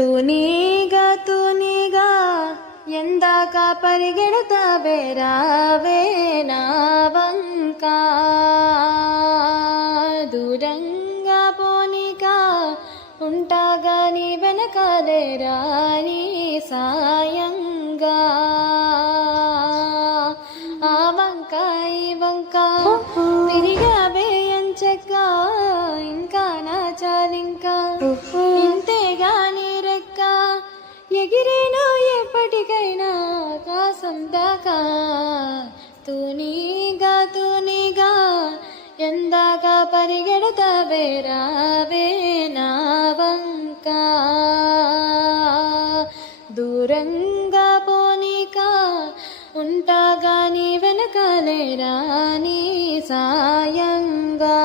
తూనీగా ఎందాక పరిగెడతావే రావే నా వంక దూరంగా పోనీగా ఉంటాగా నీ వెనకాలే రాని సాయంగా ఆ వంక ఈ వంక తిరిగావే ఎంచక్క ఇంకా నా చాలింకా ఇంతేగాని రెక్క ఎగిరేనో ఎప్పటికైనా ఆకాశం దాకా తూనీగా ఎందాక పరిగెడతావే రావే నా వంక దూరంగా పోనీక ఉంటాగా నీ వెనకాలే రాని సాయంగా